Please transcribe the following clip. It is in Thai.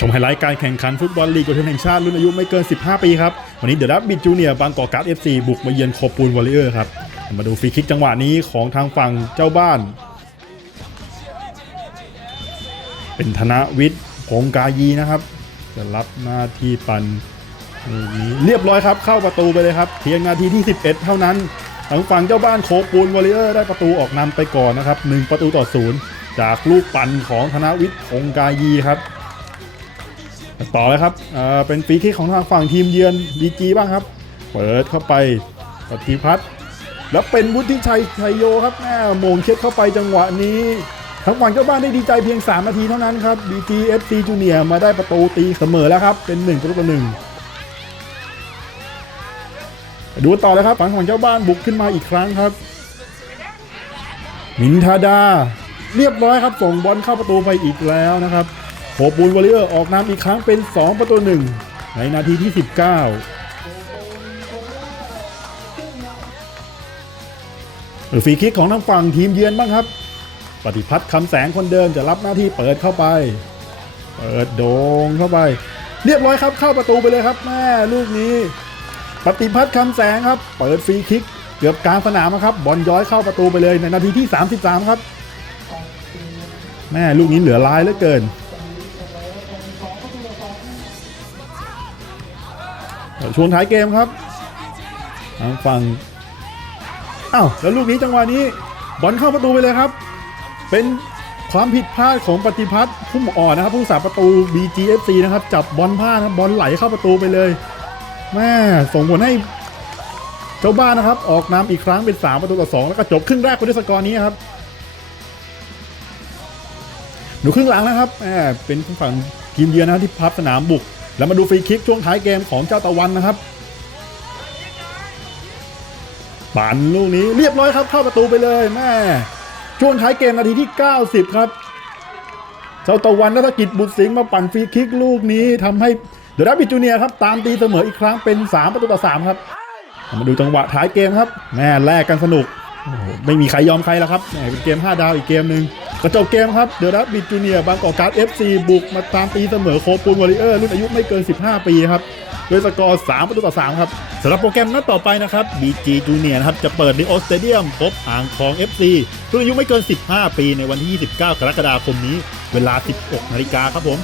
ชมไฮไลท์การแข่งขันฟุตบอลลีกเยาวชนแห่งชาติรุ่นอายุไม่เกิน 15 ปีครับ วันนี้เดอะดับบิดจูเนียร์บางกอกการ์ดเอฟซีบุกมาเยือนโคปูนวอลเลเยอร์ครับ มาดูฟรีคิกจังหวะนี้ของทางฝั่งเจ้าบ้าน เป็นธนวิทย์พงกายีนะครับ จะรับหน้าที่ปันนี้เรียบร้อยครับเข้าประตูไปเลยครับ เพียงนาทีที่ 11 เท่านั้นทางฝั่งเจ้าบ้านโคปูนวอลเลเยอร์ได้ประตูออกนำไปก่อนนะครับ1ประตูต่อศูนย์จากลูกปั่นของธนวิทย์พงกายีครับ ต่อเลยครับเป็นฟรีคิกของทางฝั่งทีมเยือนดีจีบ้างครับ เปิดเข้าไปปฏิพัฒน์แล้วเป็นวุฒิชัยชัยโยครับแม่มงเช็ดเข้าไปจังหวะนี้ ทั้งฝั่งเจ้าบ้านได้ดีใจเพียง 3 นาทีเท่านั้นครับ BG FC Junior มาได้ประตูตีเสมอแล้วครับ เป็น1ประตูต่อหนึ่งดูต่อเลยครับฝั่งของเจ้าบ้านบุกขึ้นมาอีกครั้งครับ มินทาดา เรียบร้อยครับส่งบอลเข้าประตูไปอีกแล้วนะครับ โคปูนวอลเลอร์ออกนำอีกครั้งเป็น 2 ประตูหนึ่งในนาทีที่ 19หรือฟรีคิกของทางฝั่งทีมเยือนบ้างครับ ปฏิพัฒน์คำแสงคนเดิมจะรับหน้าที่เปิดเข้าไป เปิดโด่งเข้าไป เรียบร้อยครับเข้าประตูไปเลยครับแม่ลูกนี้ ปฏิพัฒน์คำแสงครับ เปิดฟรีคิกเกือบกลางสนามครับบอลย้อยเข้าประตูไปเลยในนาทีที่ 33 ครับ แม่ลูกนี้เหลือลายเหลือเกิน ช่วงท้ายเกมครับทางฝั่งอ้าวแล้วลูกนี้จังหวะนี้บอลเข้าประตูไปเลยครับ เป็นความผิดพลาดของปฏิพัฒน์พุ่มอ่อนนะครับ ผู้สาประตู BGFC นะครับ จับบอลพลาดนะครับบอลไหลเข้าประตูไปเลยแม่ส่งผลให้เจ้าบ้านนะครับ ออกนำอีกครั้งเป็น 3 ประตูต่อ 2 แล้วก็จบครึ่งแรกไปด้วยสกอร์นี้ครับหนูครึ่งหลังนะครับแมเป็นฝั่งทีมเยือนนะที่พับสนามบุก แล้วมาดูฟรีคิกช่วงท้ายเกมของเจ้าตะวันนะครับปั่นลูกนี้เรียบร้อยครับเข้าประตูไปเลยแม่ช่วงท้ายเกมนาทีที่ 90 ครับเจ้าตะวันนักกิจบุตรสิงห์มาปั่นฟรีคิกลูกนี้ทำให้เดอะดับบิจูเนียครับตามตีเสมออีกครั้งเป็น 3 ประตูต่อ 3 ครับ มาดูจังหวะท้ายเกมครับ แม่แลกกันสนุก ไม่มีใครยอมใครแล้วครับแหมเป็นเกม 5 ดาวอีกเกมหนึ่ง กระจบเกมครับ เดอะรับบิจูเนียบางกอกการ์ดเอฟซีบุกมาตามตีเสมอโคปูนวอริเออร์รุ่นอายุไม่เกิน 15 ปีครับด้วยสกอร์ 3 ประตูต่อ 3 ครับสำหรับโปรแกรมนัดต่อไปนะครับ BG Junior นะครับ จะเปิดในโอสเตเดียมพบอ่างทอง FC รุ่นอายุไม่เกิน 15 ปีในวันที่ 29 กรกฎาคมนี้ เวลา 16 นาฬิกาครับผม